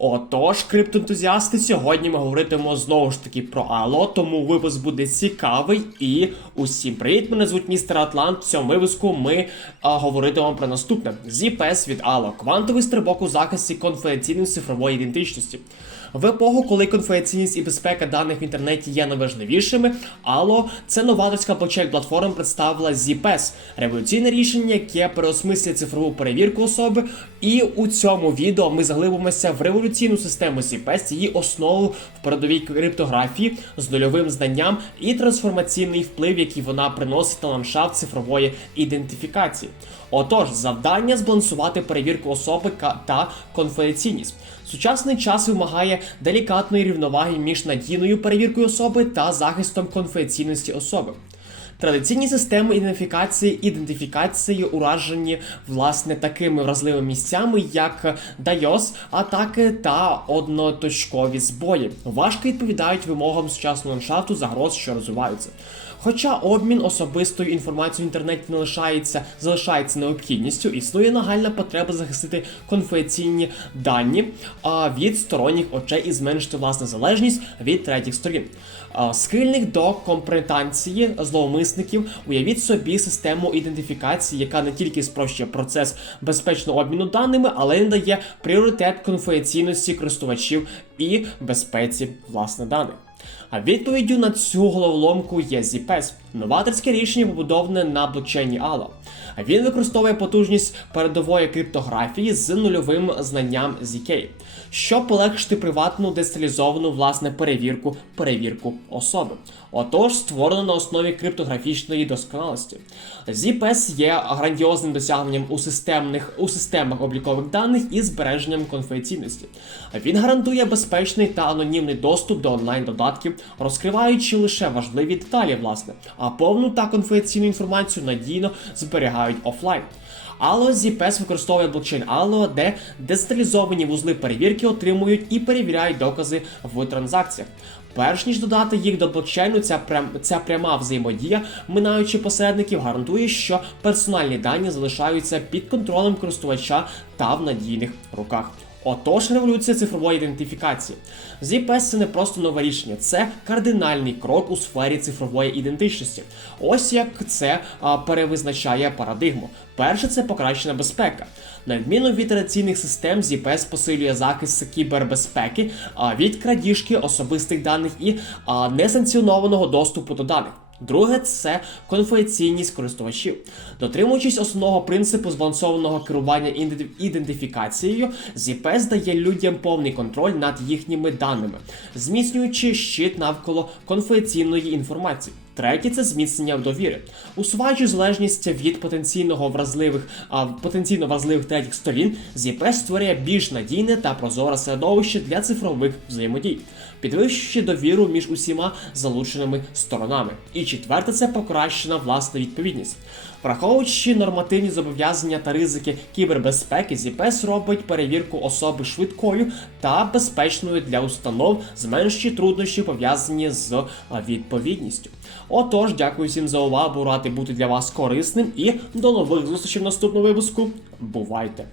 Отож, криптоентузіасти, сьогодні ми говоритимемо знову ж таки про Ало, тому випуск буде цікавий. І усім привіт! Мене звуть містер Атлант. В цьому випуску ми а, говоритимемо про наступне: ZPS від Ало, квантовий стрибок у захисті конфіденційної цифрової ідентичності. В епоху, коли конфіденційність і безпека даних в інтернеті є найважливішими, Allo – це новаторська блокчейн-платформа представила ZPS – революційне рішення, яке переосмислює цифрову перевірку особи. І у цьому відео ми заглибимося в революційну систему ZPS, її основу в передовій криптографії з нульовим знанням і трансформаційний вплив, який вона приносить на ландшафт цифрової ідентифікації. Отож, завдання збалансувати перевірку особи та конфіденційність. Сучасний час вимагає делікатної рівноваги між надійною перевіркою особи та захистом конфіденційності особи. Традиційні системи ідентифікації ідентифікації уражені власне такими вразливими місцями, як DDoS, атаки та одноточкові збої. Важко відповідають вимогам сучасного ландшафту загроз, що розвиваються. Хоча обмін особистою інформацією в інтернеті не лишається, залишається необхідністю, існує нагальна потреба захистити конфіденційні дані від сторонніх очей і зменшити власне залежність від третіх сторін. Схильних до компретанції зловмисників уявіть собі систему ідентифікації, яка не тільки спрощує процес безпечного обміну даними, але й надає пріоритет конфіденційності користувачів і безпеці власне даних. А відповіддю на цю головоломку є ZPS – новаторське рішення, побудоване на блокчейні. А Він використовує потужність передової криптографії з нульовим знанням ZK, щоб полегшити приватну децентралізовану власне перевірку перевірку особи. Отож, створено на основі криптографічної досконалості. ZPS є грандіозним досягненням у системних у системах облікових даних і збереженням конфіденційності. Він гарантує безпечний та анонімний доступ до онлайн-додатків, розкриваючи лише важливі деталі, власне, а повну та конфіденційну інформацію надійно зберігають офлайн. Allo ZPS використовує блокчейн Allo, де децентралізовані вузли перевірки отримують і перевіряють докази в транзакціях. Перш ніж додати їх до блокчейну, ця прям ця пряма взаємодія, минаючи посередників, гарантує, що персональні дані залишаються під контролем користувача та в надійних руках. Отож, революція цифрової ідентифікації. ZPS – це не просто нове рішення, це кардинальний крок у сфері цифрової ідентичності. Ось як це а, перевизначає парадигму. Перше це покращена безпека. На відміну від традиційних систем, ZPS посилює захист кібербезпеки від крадіжки особистих даних і несанкціонованого доступу до даних. Друге це конфіденційність користувачів. Дотримуючись основного принципу збалансованого керування іден- ідентифікацією, ZPS дає людям повний контроль над їхніми даними, зміцнюючи щит навколо конфіденційної інформації. Третє це зміцнення довіри, усуваючи залежність від потенційного вразливих а, потенційно вразливих третіх сторін, ZPS створює більш надійне та прозоре середовище для цифрових взаємодій, підвищуючи довіру між усіма залученими сторонами. І четверте це покращена власна відповідність. Враховуючи нормативні зобов'язання та ризики кібербезпеки, ZPS робить перевірку особи швидкою та безпечною для установ, зменшуючи труднощі пов'язані з відповідністю. Отож, дякую всім за увагу, радий бути для вас корисним і до нових зустрічей в наступному випуску. Бувайте!